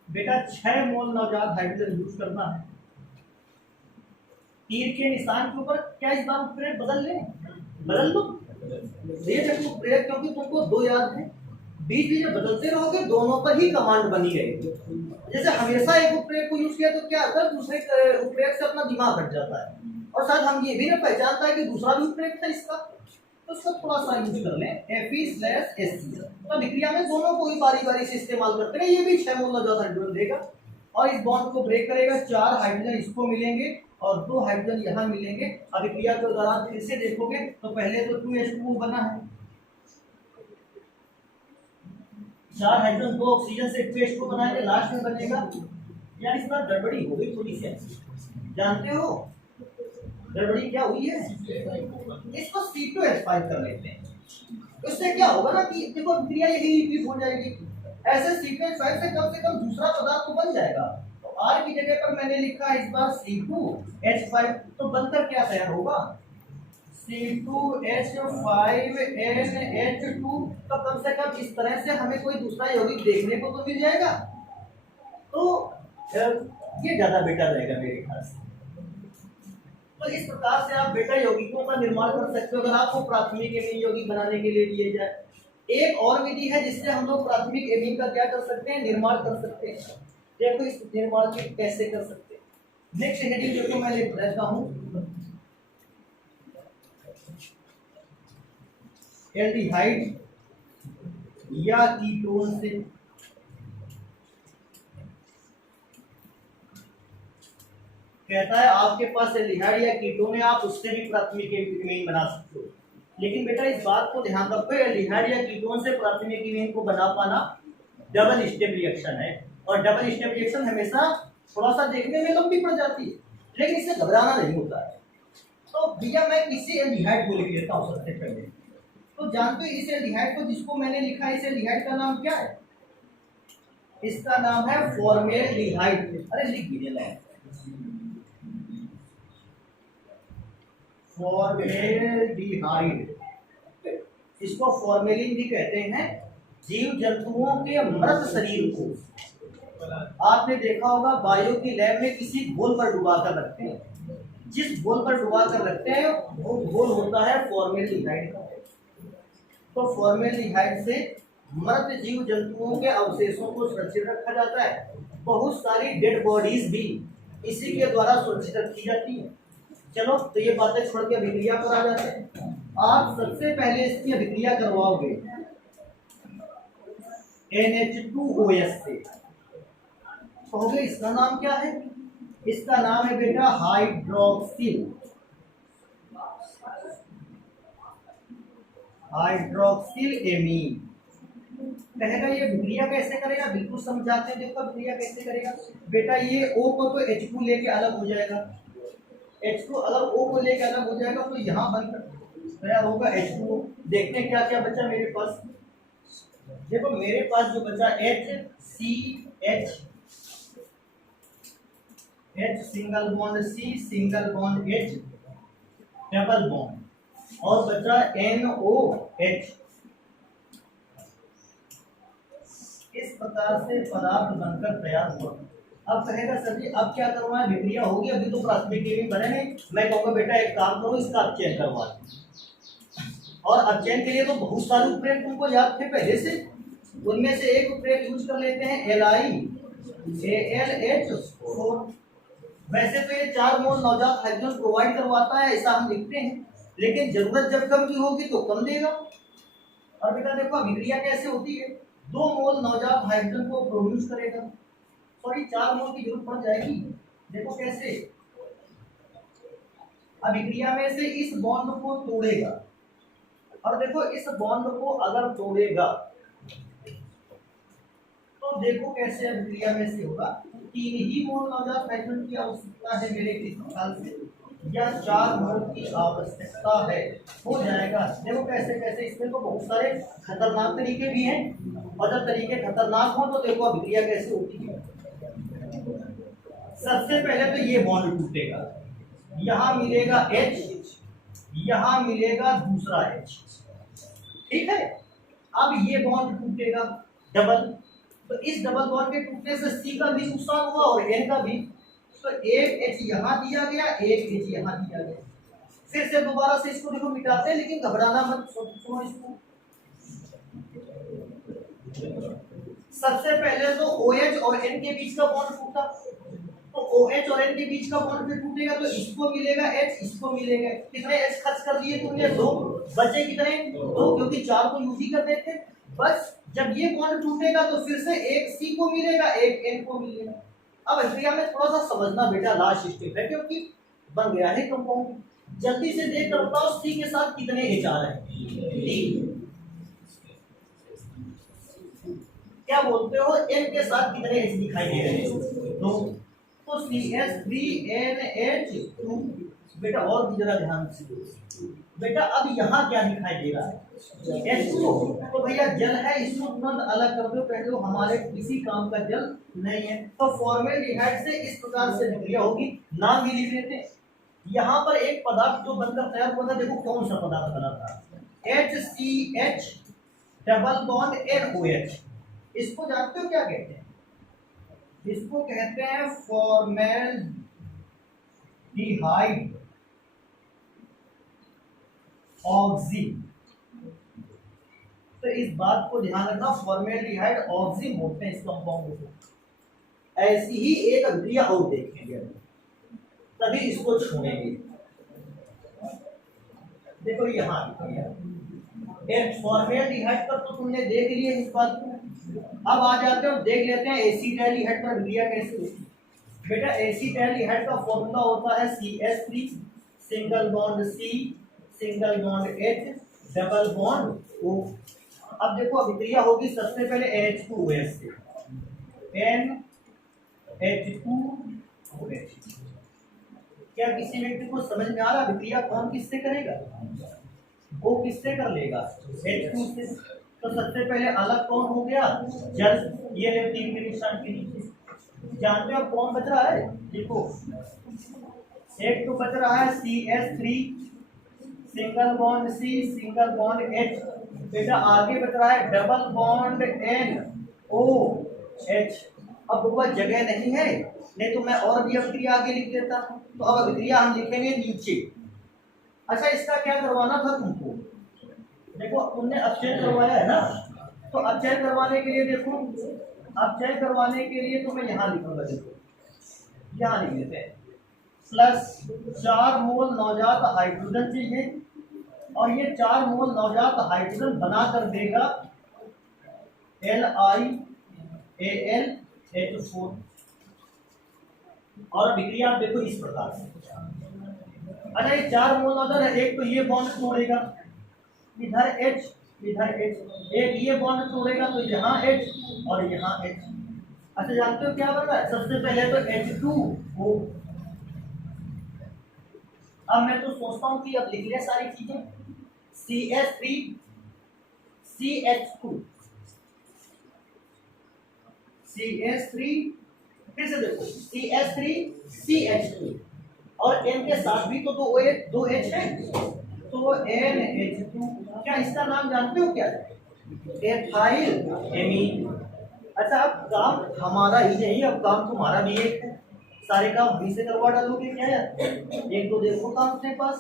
बेटा 6 मोल नवजात हाइड्रोजन यूज करना है। तीर के निशान के ऊपर क्या इस बार उत्प्रेरक बदल लो, ये देखो उत्प्रेरक, क्योंकि तुमको 2 याद है, बीच बीच में बदलते रहोगे, दोनों पर ही कमांड बनी रहेगी। जैसे हमेशा एक उत्प्रेरक को यूज किया तो क्या होता है, दूसरे उत्प्रेरक से अपना दिमाग हट जाता है, और साथ हम ये भी ना पहचानता है कि दूसरा भी उत्प्रेरक था इसका, तो उसका थोड़ा सा यूज कर लें, Fe/HCl। तो विक्रिया में दोनों को ही बारी बारी से इस्तेमाल करते हैं। ये भी 6 मोल नवजात हाइड्रोजन देगा, और इस बॉन्ड को ब्रेक करेगा, 4 हाइड्रोजन इसको मिलेंगे और 2 हाइड्रोजन यहाँ मिलेंगे। अभिक्रिया के दौरान फिर से देखोगे तो पहले तो 2H2O बना है, 4 हाइड्रोजन 2 ऑक्सीजन से 2H2O बनाएंगे, लास्ट में बनेगा, यार इस बार गड़बड़ी हो गई थोड़ी सी, जानते हो गड़बड़ी क्या हुई है, इसको C2H5 कर लेते हैं। इससे क्या होगा ना कि देखो क्रिया यही रिपीट हो जाएगी, ऐसे C2H5 से कम दूसरा पदार्थ तो बन जाएगा। तो R की जगह पर मैंने लिखा इस बार C2H5, तो बनकर क्या तैयार होगा, C2H5NH2। तो कम से कम इस तरह से हमें कोई दूसरा यौगिक देखने को तो मिल जाएगा, तो ये ज्यादा बेटर रहेगा मेरे ख्याल से। तो इस प्रकार से आप बेटा यौगिकों का निर्माण कर सकते हो, अगर आपको प्राथमिक एमीन यौगिक बनाने के लिए दिए जाए। एक और विधि है जिससे हम लोग प्राथमिक एमीन का क्या कर सकते हैं, निर्माण कर सकते हैं। देखो इस निर्माण की कैसे कर सकते हैं। नेक्स्ट हेडिंग देखो मैं लिख रहता हूं, एल्डिहाइड या कीटोन से कहता है आपके पास एल्डिहाइड या कीटोन है, आप उससे भी प्राथमिक एमीन बना सकते हो। लेकिन बेटा इस बात को ध्यान रखो, एल्डिहाइड या कीटोन से प्राथमिक एमीन को बना पाना डबल स्टेप रिएक्शन है, और डबल स्टेप रिएक्शन हमेशा थोड़ा सा देखने में लंबी पड़ जाती है, लेकिन इससे घबराना नहीं होता है। तो भैया मैं किसी एल्डिहाइड को लिख लेता हूँ सबसे पहले। तो जानते हो इस एल्डिहाइड को जिसको मैंने लिखा है, इस एल्डिहाइड का नाम क्या है, इसका नाम है फॉर्मेल्डिहाइड। अरे लिख दीजिए, फॉर्मेल्डिहाइड, इसको फॉर्मेलिन भी कहते हैं। जीव जंतुओं के मृत शरीर को आपने देखा होगा बायो की लैब में किसी घोल पर डुबा कर रखते हैं, जिस घोल पर डुबा कर रखते हैं वो घोल होता है फॉर्मेल्डिहाइड का। तो फॉर्मेल्डिहाइड से मृत जीव जंतुओं के अवशेषों को सुरक्षित रखा जाता है। बहुत सारी डेड बॉडीज भी इसी के द्वारा सुरक्षित रखी जाती है। चलो तो ये बातें छोड़ के अभिक्रिया पर आ जाते हैं। आप सबसे पहले इसकी अभिक्रिया करवाओगे NH2OH से, कहोगे इसका नाम क्या है, इसका नाम है बेटा हाइड्रोक्सिल एमीन। कहेगा ये अभिक्रिया कैसे करेगा, बिल्कुल समझाते हैं, देखो अभिक्रिया कैसे करेगा बेटा। ये O को तो H2 लेके अलग हो जाएगा, H2 अलग O को लेके अलग हो जाएगा, तो यहाँ बनकर तैयार होगा H2O। देखते हैं क्या क्या बचा मेरे पास, देखो मेरे पास जो बचा H C H H single bond C single bond H double bond और बचा एन ओ एच। इस प्रकार से पदार्थ बनकर तैयार हुआ। अब कहेगा सर जी अब क्या करना है, विक्रिया होगी, अभी तो प्राथमिक केमी बने हैं। मैं कहूँगा बेटा एक काम करो, इसका अपचयन करवा दो। और अपचयन के लिए तो बहुत सारे उत्प्रेरक तुमको याद थे पहले से, उनमें से एक उत्प्रेरक यूज कर लेते हैं LiAlH4। वैसे तो ये 4 मोल नवजात हाइड्रोजन प्रोवाइड करवाता है, ऐसा हम लिखते हैं, लेकिन जरूरत जब कम की होगी तो कम देगा। और बेटा देखो अभिक्रिया कैसे होती है, 2 मोल नवजात हाइड्रोजन को प्रोड्यूस करेगा, सॉरी 4 मोल की जरूरत पड़ जाएगी। देखो कैसे, अभिक्रिया में से इस बॉन्ड को तोड़ेगा, और देखो इस बॉन्ड को अगर तोड़ेगा तो देखो कैसे अभिक्रिया में से होगा। 3 ही मोल नवजात हाइड्रोजन की आवश्यकता है मेरे ख्याल से, या 4 मोल की आवश्यकता है, हो जाएगा। देखो कैसे कैसे, इसमें तो बहुत सारे खतरनाक तरीके भी हैं, और जब तरीके खतरनाक हो तो देखो अभिक्रिया कैसे होती है। सबसे पहले तो ये बॉन्ड टूटेगा, यहाँ मिलेगा H, यहाँ मिलेगा दूसरा H, ठीक है। अब ये बॉन्ड टूटेगा डबल, तो इस डबल बॉन्ड के टूटने से C का भी नुकसान हुआ और N का भी, तो एक H यहाँ दिया गया, एक H यहाँ दिया गया। फिर से दोबारा से इसको देखो मिटाते हैं, लेकिन घबराना मत, सुनो इसको। सबसे पहले तो OH और N के बीच का बॉन्ड टूटा, तो OH और N के बीच का बॉन्ड फिर टूटेगा, तो इसको मिलेगा H, इसको मिलेगा। कितने H खर्च कर दिए तुमने, 2, बचे कितने 2, क्योंकि 4 को यूज ही करते थे। बस जब ये बॉन्ड टूटेगा तो फिर से एक C को मिलेगा, एक N को मिलेगा। अब अभिक्रिया में थोड़ा सा समझना बेटा, लास्ट स्टेप है क्योंकि बन गया है कंपाउंड। जल्दी से देख कर बताओ C के साथ कितने H आ रहे हैं, क्या बोलते हो, N के साथ कितने H दिखाई दे रहे हैं, 2, तो CH3NH2। बेटा और भी जरा ध्यान से बेटा, अब यहाँ क्या दिखाई दे रहा है, H2। तो भैया जल है, इसको तुरंत अलग कर दो, कह दो हमारे किसी काम का जल नहीं है। तो फॉर्मेल्डिहाइड से इस प्रकार से विक्रिया होगी, नाम भी लिख लेते हैं। यहाँ पर एक पदार्थ जो बनकर तैयार हुआ था, देखो कौन सा पदार्थ बना था, HCH डबल बॉन्ड NOH। इसको जानते हो क्या कहते हैं, इसको कहते हैं फॉर्मेल्डिहाइड ऑक्सी। तो इस बात को ध्यान रखना, फॉर्मेल्डिहाइड ऑक्सी बोलते हैं इस कंपाउंड को। ऐसी ही एक अभिक्रिया और देखेंगे, तभी इसको छोड़ेंगे। देखो यहाँ एक फॉर्मेल्डिहाइड पर तो तुमने देख लिया इस बात को, अब आ जाते हो देख लेते हैं एसिटाइलडिहाइड पर अभिक्रिया कैसे होती है। बेटा एसिटाइलडिहाइड का फॉर्मूला होता है CH3 single bond C single bond H double bond O। अब देखो अभिक्रिया होगी सबसे पहले NH2OH से, NH2OH। क्या किसी व्यक्ति को समझ में आ रहा अभिक्रिया कौन किससे करेगा, वो किससे कर लेगा, H2 से। तो सबसे पहले अलग कौन हो गया, जल, ये ले 3 के निशान के नीचे। जानते हो कौन बच रहा है, देखो एक तो बच रहा है CH3 single bond C single bond H। बेटा आगे बच रहा है डबल बॉन्ड NOH। अब वो जगह नहीं है, नहीं तो मैं और भी अभिक्रिया आगे लिख देता, तो अब अभिक्रिया हम लिखेंगे नीचे। अच्छा इसका क्या करवाना था तुमको, देखो तुमने अपचयन करवाया है ना, तो अपचयन करवाने के लिए देखो, अपचयन करवाने के लिए तो मैं यहाँ लिखूंगा, देखो यहाँ लिख लेते हैं, प्लस 4 मोल नवजात हाइड्रोजन चाहिए, और ये 4 मोल नवजात हाइड्रोजन बना कर देगा LiAlH4। और अभिक्रिया आप देखो इस प्रकार से। अच्छा ये 4 मोल नवजात, एक तो ये बॉन्ड तोड़ेगा, इधर H इधर H, एक ये बॉन्ड तोड़ेगा तो यहाँ H और यहाँ H। अच्छा जानते हो क्या बन रहा है, सबसे पहले तो H2O। अब मैं तो सोचता हूँ कि अब लिख ले सारी चीजें, CH3 CH2 CH3, फिर से देखो CH3 CH2 और N के साथ भी तो दो H है तो NH2। क्या इसका नाम जानते हो क्या है? Ethyl amine. अच्छा अब काम हमारा ही नहीं, अब काम तुम्हारा भी एक है, सारे काम भी से करवा डालोगे क्या यार? एक तो देखो काम अपने पास,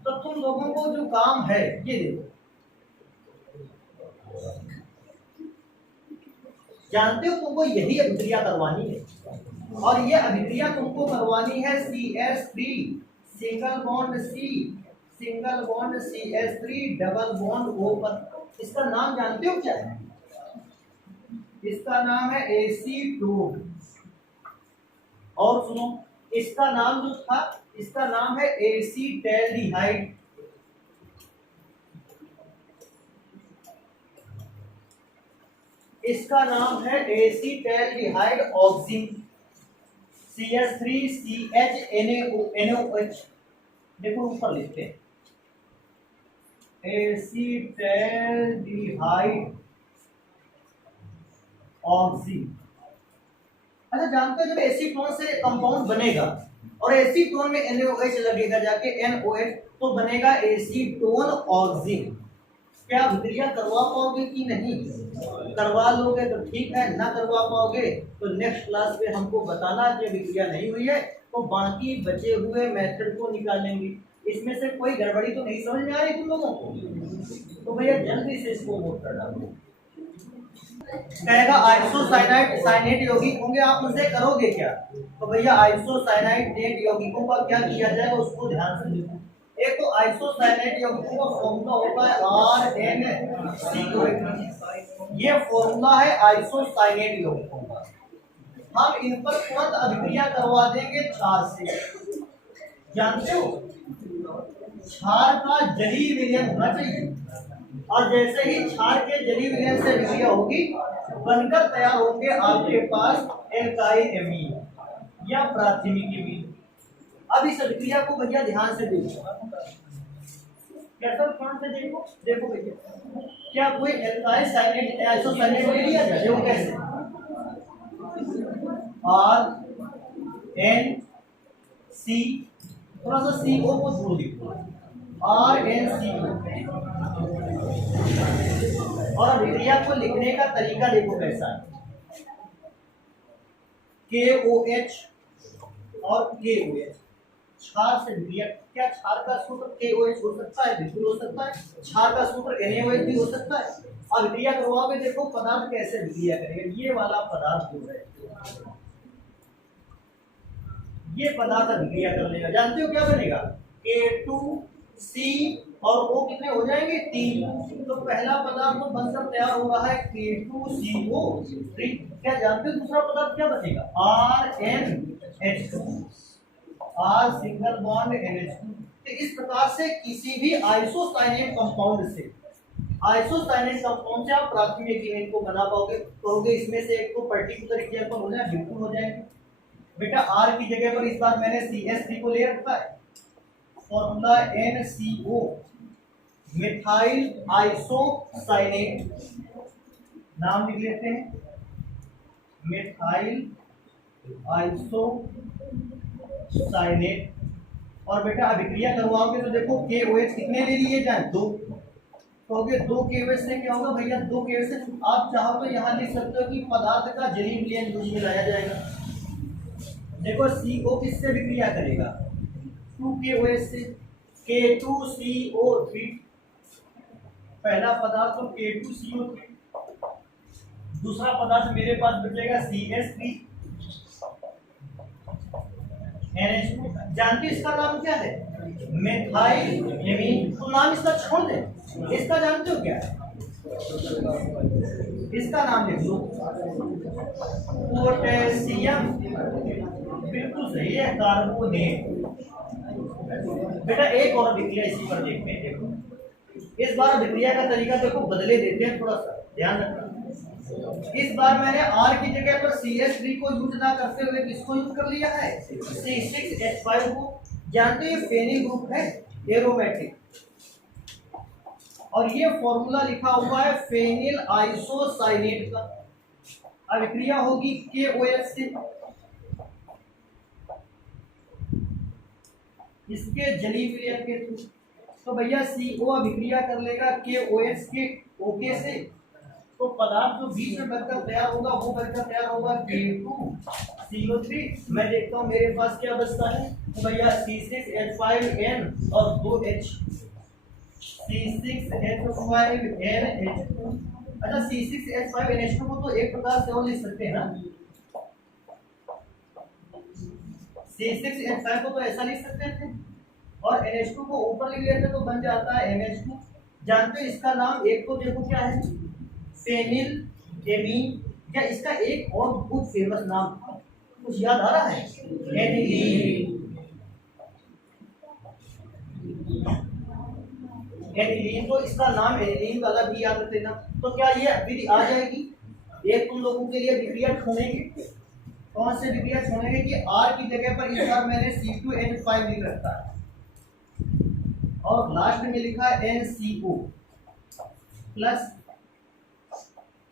तो तुम लोगों को जो काम है ये देखो, जानते हो तुमको यही अभिक्रिया करवानी है और ये अभिक्रिया तुमको करवानी है CH3 single bond CH3 double bond O पर। इसका नाम जानते हो क्या है? इसका नाम है एसीटोन। और सुनो, इसका नाम जो था इसका नाम है एसीटैल्डिहाइड। इसका नाम है एसीटैल्डिहाइड ऑक्सिन CH3CHNOH। देखो ऊपर लिखते हैं एसीटैल्डिहाइड ऑक्सिन। अच्छा जानते हो जब एसीटोन से कंपाउंड बनेगा और एसीटोन में NaOH लगेगा जाके NOH तो बनेगा एसीटोन ऑक्सिन। क्या अभिक्रिया करवा पाओगे कि नहीं? करवा लोगे तो ठीक है, ना करवा पाओगे तो नेक्स्ट क्लास में हमको बताना कि अभिक्रिया नहीं हुई है, तो बाकी बचे हुए मेथड को निकालेंगे। इसमें से कोई गड़बड़ी तो नहीं समझ में आ रही तुम लोगों को? तो भैया जल्दी से इसको नोट कर डालो। कहेगा आइसोसाइनाइड साइनेट यौगिक होंगे, आप उनसे करोगे क्या? तो भैया आइसोसाइनाइड यौगिकों का क्या किया जाएगा उसको ध्यान से देखो। एक तो आइसोसाइनाइड यौगिकों का फॉर्मूला होता है RNCOH। ये फॉर्मूला है आइसोसाइनाइड यौगिकों का। हम इन पर तुरंत अभिक्रिया करवा देंगे क्षार से। जानते हो क्षार का जलीय विलयन होना चाहिए और जैसे ही क्षार के जलीय विलयन से अभिक्रिया होगी बनकर तैयार होंगे आपके पास एल्काइल एमीन या प्राथमिक एमीन। अब इस अभिक्रिया को भैया ध्यान से देखो, कैसा ध्यान से देखो। देखो भैया क्या कोई एल्काइल साइनेट आइसोसाइनेट ले लिया जाए? देखो कैसे RNC, थोड़ा सा CO को छोड़ दीजिए, RNCO। और अभिक्रिया को लिखने का तरीका देखो कैसा है, KOH और KOH। क्षार से अभिक्रिया, क्या क्षार का सूत्र KOH हो सकता है? बिल्कुल हो सकता है। क्षार का सूत्र NaOH भी हो सकता है। अभिक्रिया करवाओगे देखो पदार्थ कैसे अभिक्रिया करेगा। ये वाला पदार्थ जो है ये पदार्थ अभिक्रिया कर लेगा, जानते हो क्या बनेगा? K2C और O कितने हो जाएंगे? 3। तो पहला पदार्थ तो बनकर तैयार हो रहा है K2CO3। क्या जानते हो दूसरा पदार्थ क्या बनेगा? RNH2, R single bond NH2। तो इस प्रकार से किसी भी आइसोसाइनेट कंपाउंड से आप प्राथमिक एकीकरण को बना पाओगे। कहोगे इसमें से एक को पर्टिकुलर एग्जांपल हो जाए, बिल्कुल हो जाएंगे बेटा। R की जगह पर इस बार मैंने CH3 को ले रखा है, फॉर्मूला NCO मिथाइल आइसोसाइनेट, नाम लिख लेते हैं मिथाइल आइसोसाइनेट। और बेटा अभिक्रिया करवाओगे तो देखो KOH कितने ले लिए जाए? 2। कहोगे 2 KOH से क्या होगा भैया? 2 KOH से आप चाहो तो यहाँ लिख सकते हो कि पदार्थ का जलीय विलयन यूज में लाया जाएगा। देखो CO किससे अभिक्रिया करेगा? 2 KOH से, K2CO3 पहला पदार्थ तो K2CO3, दूसरा पदार्थ मेरे पास बचेगा CH3 NH2। जानते इसका नाम क्या है? Methyl amine. तो नाम इसका छोड़ दे, इसका जानते हो क्या है? इसका नाम लिख लो पोटेशियम। बिल्कुल सही है, कार्बोनेट। बेटा एक और अभिक्रिया इसी पर देखते हैं। देखो इस बार अभिक्रिया का तरीका देखो बदले देते हैं, थोड़ा सा ध्यान रखना। इस बार मैंने R की जगह पर CH3 को यूज ना करते हुए किसको यूज कर लिया है? C6H5 को। जानते हो ये फेनिल ग्रुप है एरोमेटिक, और ये फॉर्मूला लिखा हुआ है फेनिल आइसोसाइनेट का। अभिक्रिया होगी KOH से, इसके जलीय विलयन के थ्रू। तो भैया CO अभिक्रिया कर लेगा KOH के OK से, तो पदार्थ जो बीच में बनकर तैयार होगा वो बनकर तैयार होगा K2CO3। मैं देखता हूँ मेरे पास क्या बचता है, तो भैया C6H5N और 2H, C6H5NH2। अच्छा, C6H5NH2 को तो एक प्रकार से और लिख सकते हैं ना, C6H5 को तो ऐसा लिख सकते थे और NH2 को ऊपर लिख लेते तो बन जाता है NH2। जानते हो इसका नाम एक तो देखो क्या है, फेनिल एमीन, क्या इसका एक और बहुत फेमस नाम था, कुछ याद आ रहा है, एथिलीन। एथिलीन, तो इसका नाम एथिलीन वाला भी याद रख लेना। तो क्या ये विधि आ जाएगी, एक तुम लोगों के लिए विक्रिया छोड़ेंगे, कौन से विक्रिया छोड़ेंगे कि R की जगह पर इस बार मैंने C2H5 लिख रखा है और लास्ट में लिखा है NCO प्लस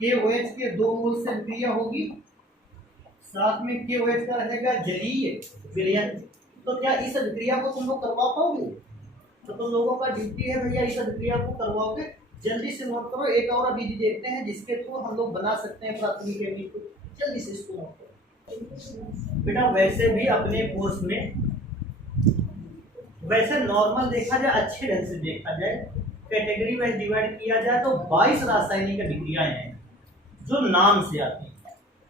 KOH के 2 मोल से विक्रिया होगी, साथ में KOH का रहेगा जलीय विलयन। तो क्या इस विक्रिया को तुम लोग करवा पाओगे, तो तुम लोगों का ड्यूटी है भैया इस विक्रिया को करवाओगे। जल्दी से नोट करो, एक और विधि देखते हैं जिसके थ्रू हम लोग बना सकते हैं प्राथमिक एमिन को, जल्दी से इसको नोट करो बेटा। वैसे भी अपने कोर्स में वैसे नॉर्मल देखा जाए, अच्छे ढंग से देखा जाए, कैटेगरी वाइज डिवाइड किया जाए तो 22 रासायनिक अभिक्रियाएं हैं जो नाम से आती है।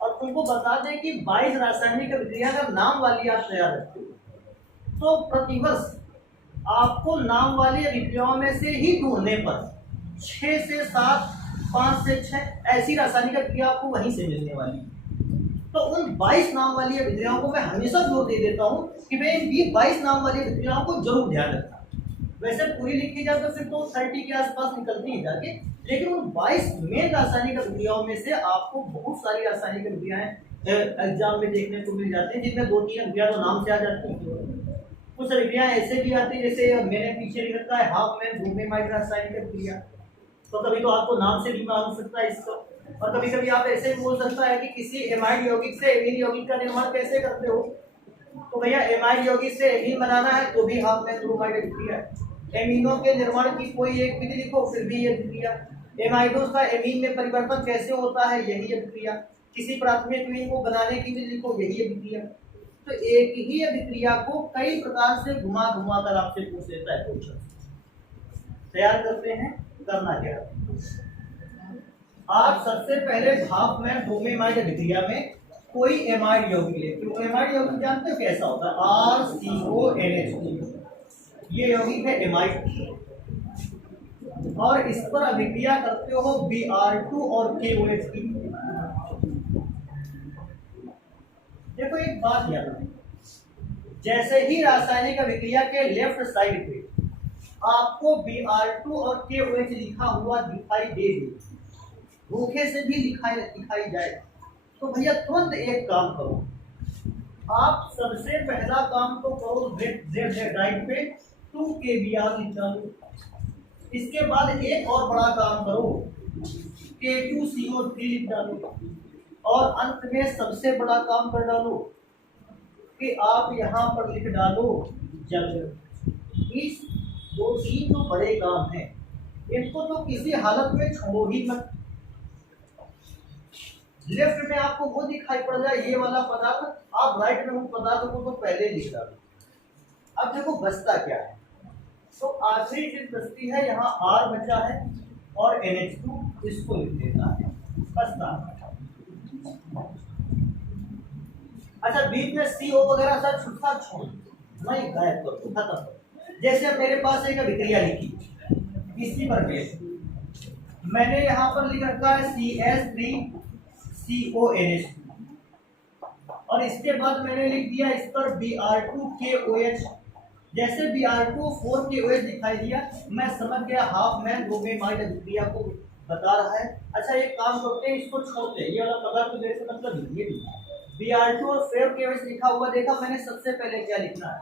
और तुमको बता दें कि 22 रासायनिक अभिक्रिया अगर नाम वाली आप तैयार रखते हो तो प्रतिवर्ष आपको नाम वाली अभिक्रियाओं में से ही ढूंढने पर 6 से 7, 5 से 6 ऐसी रासायनिक अभिक्रिया आपको वहीं से मिलने वाली है। तो उन 22 नाम वाली अभिक्रियाओं को मैं हमेशा जोर दे देता हूँ कि भाई इन 22 नाम वाली अभिक्रियाओं को जरूर ध्यान रखना। वैसे पूरी लिखी जाए तो फिर तो 30 के आसपास निकलती है जाके, लेकिन उन 22 मेन रासायनिक अभिक्रियाओं में से आपको बहुत सारी रासायनिक अभिक्रियाएं एग्जाम में देखने को मिल जाती हैं, जिनमें 2-3 अभिक्रिया तो नाम से आ जाती हैं। कुछ अभिक्रियाएं ऐसे भी आती है, जैसे मैंने पीछे लिख रखा है हाफमैन ब्रोमीमाइड रासायनिक अभिक्रिया, तो कभी तो आपको नाम से भी मालूम सकता है इसको। और कभी कभी आप ऐसे भी बोल सकता है कि किसी एमाइड यौगिक से एमीन यौगिक का निर्माण कैसे करते हो, तो भैया एमाइड यौगिक से एमीन बनाना है तो भी हाफमैन ब्रोमाइड अभिक्रिया। एमीनों के निर्माण की कोई एक विधि लिखो फिर भी ये अभिक्रिया। एमाइडों का एमीन में परिवर्तन कैसे होता है, यही अभिक्रिया। किसी प्राथमिक एमीन को बनाने की विधि लिखो, यही अभिक्रिया। तो एक ही अभिक्रिया को कई प्रकार से घुमा घुमा कर आपसे पूछ लेता है क्वेश्चन। तैयार करते हैं, करना क्या, आप सबसे पहले हाफमैन ब्रोमीमाइड अभिक्रिया में कोई एमाइड यौगिक लेते हो। एमाइड यौगिक जानते हो कैसा होता है, RCONH2, ये यौगिक है एमाइड, और इस पर अभिक्रिया करते हो Br2 और KOH की। देखो एक बात याद रखना, जैसे ही रासायनिक अभिक्रिया के लेफ्ट साइड पे आपको Br2 और KOH लिखा हुआ दिखाई दे, धोखे से भी दिखाई जाए, तो भैया तुरंत एक काम करो, आप सबसे पहला काम तो करो राइट पे 2 kBr लिख डालो। इसके बाद एक और बड़ा काम करो, K2CO3 लिख डालो, और अंत में सबसे बड़ा काम कर डालो कि आप यहाँ पर लिख डालो जल। इस 2-3 तो बड़े काम हैं, इनको तो किसी हालत में छोड़ो ही मत। लेफ्ट में आपको वो दिखाई पड़ जाए ये वाला पदार्थ, आप राइट में उस पदार्थ को तो पहले लिख डालो। अब देखो बचता क्या है, तो आखिरी चीज बचती है, यहाँ R बचा है और NH2, इसको लिख देना है, बचता है। अच्छा, बीच में CO वगैरह सब छुट्टा छोड़ नहीं, गायब कर दो, खत्म। जैसे अब मेरे पास एक अभिक्रिया लिखी, इसी पर बेस मैंने यहाँ पर लिख रखा है CH3CONH2, और इसके बाद मैंने लिख दिया इस पर Br2KOH। जैसे Br2 4KOH दिखाई दिया, मैं समझ गया हाफमैन ब्रोमीमाइड अभिक्रिया को बता रहा है। अच्छा एक काम करते हैं, इसको छोड़ते हैं, ये वाला पदार्थ तो मेरे से मतलब ये Br2 और 4KOH लिखा हुआ देखा मैंने। सबसे पहले क्या लिखना है,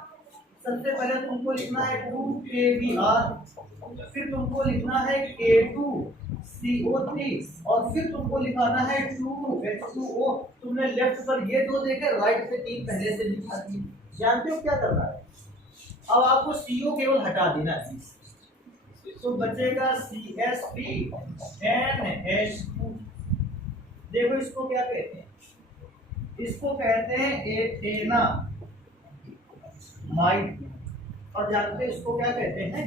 सबसे पहले तुमको लिखना है 2 kBr, फिर तुमको लिखना है K2 CO3 और फिर तुमको लिखाना है 2H2O। तुमने लेफ्ट पर ये दो देखे, राइट पे 3 पहले से लिखा थी। जानते हो क्या करना है? अब आपको CO केवल हटा देना है, तो बचेगा CH3NH2। देखो इसको क्या कहते हैं? इसको कहते हैं एथेनामाइड। और जानते हैं इसको क्या कहते हैं?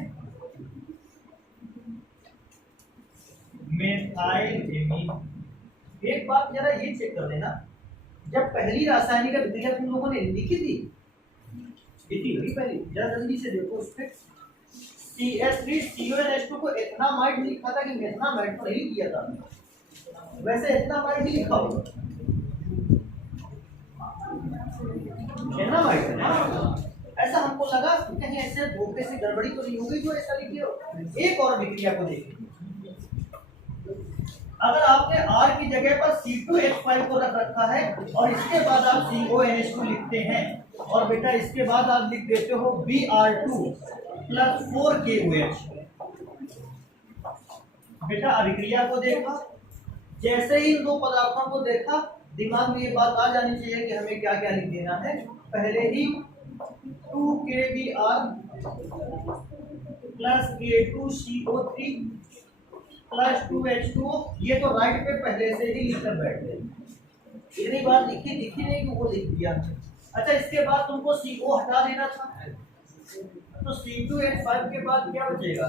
मेथाइलेमीन। एक बात जरा ये चेक कर लेना, जब पहली रासायनिक अभिक्रिया तुम लोगों ने लिखी थी, पहली जरा जल्दी से देखो उस पे, CH3CONH2 को एथेनामाइड लिखा था कि मेथेनामाइड? तो नहीं किया था, वैसे एथेनामाइड ही लिखा होगा, एथेनामाइड है ना। ऐसा हमको लगा कहीं ऐसे धोखे से गड़बड़ी तो नहीं होगी जो ऐसा लिखे हो। एक और अभिक्रिया को देखिए, अगर आपने R की जगह पर C2H5 को रख रखा है और इसके बाद आप CONH2 लिखते हैं, और बेटा इसके बाद आप लिख देते हो Br2 + 4KOH। बेटा अभिक्रिया को देखा, जैसे ही इन दो पदार्थों को देखा, दिमाग में ये बात आ जानी चाहिए कि हमें क्या क्या लिख देना है। पहले ही 2KBr + K2CO3 + 2H2O, ये तो राइट पे पहले से ही लिखकर बैठ गए। इतनी बात दिखी नहीं कि वो लिख दिया। अच्छा, इसके बाद तुमको CO हटा देना था, तो C2H5 के बाद क्या बचेगा?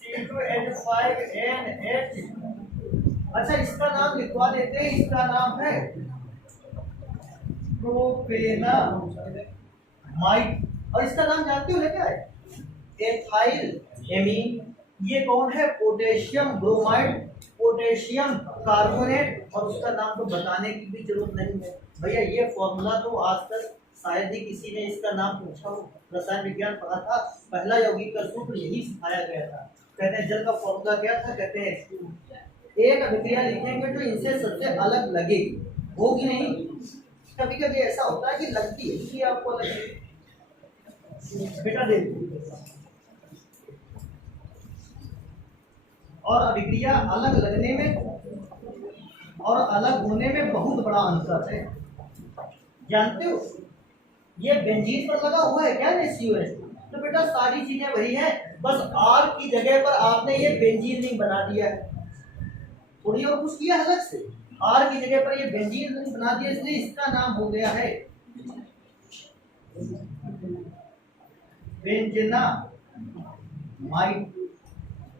C2H5NH। अच्छा, इसका नाम लिखवा देते हैं, इसका नाम है प्रोपेनामाइड। और इसका नाम जानते हो क्या है? एथाइलेमीन। ये कौन है? Potassium bromide, potassium carbonate. और उसका नाम तो बताने की भी जरूरत नहीं है भैया, ये फॉर्मूला तो आज तक शायद ही किसी ने इसका नाम पूछा हो। रसायन विज्ञान पढ़ा था, पहला यौगिक का सूत्र यही सिखाया गया था। कहते हैं जल का फॉर्मूला क्या था? कहते हैं H2। एक अभिक्रिया लिखेंगे तो इनसे सबसे अलग लगेगी, होगी नहीं? कभी कभी ऐसा होता है कि लगती है, इसलिए आपको लगेगी। बेटा देखो, और अभिक्रिया अलग लगने में और अलग होने में बहुत बड़ा अंतर है, जानते हो? ये बेंजीन पर लगा हुआ है क्या? COH2। तो बेटा सारी चीजें वही है, बस R की जगह पर आपने ये बेंजीन रिंग बना दिया है, थोड़ी और कुछ किया अलग से। R की जगह पर ये बेंजीन रिंग बना दिया, इसलिए इसका नाम हो गया है बेंजीनामाइड।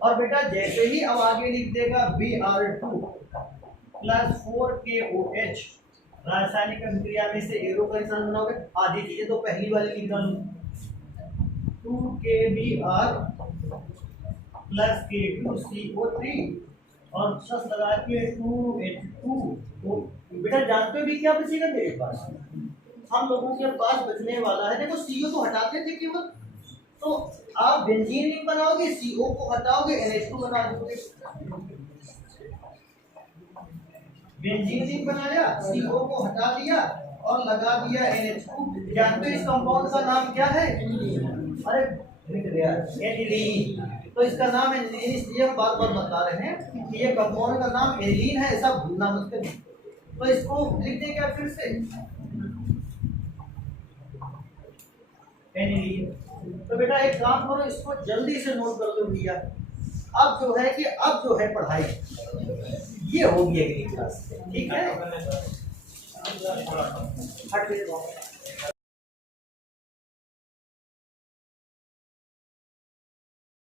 और बेटा जैसे ही अब आगे लिख देगा Br2 + 4KOH, रासायनिक अभिक्रिया में से एरो का निशान बनाओगे। आधी चीजें तो पहली वाली लिख डालो, 2KBr + K2CO3 और प्लस लगा के 2H2। तो बेटा जानते हो भी क्या बचेगा मेरे पास? हम लोगों के पास बचने वाला है, देखो CO तो हटाते थे केवल, तो आप बेंजीन रिंग बनाओगे, CO को हटाओगे, NH2 बना दोगे। बेंजीन रिंग बनाया, CO को हटा दिया और लगा दिया NH2। जानते हो इस कंपाउंड का नाम क्या है? अरे एनिलीन। तो इसका नाम एनिलीन इसलिए हम बार बार बता रहे हैं कि ये कंपाउंड का नाम एनिलीन है, ऐसा भूलना मत करिए। तो इसको लिख दें क्या फिर से? एनिलीन। तो बेटा एक काम करो, इसको जल्दी से नोट कर लो भैया। अब जो है कि अब जो है पढ़ाई ये होगी अगली क्लास, ठीक है? हट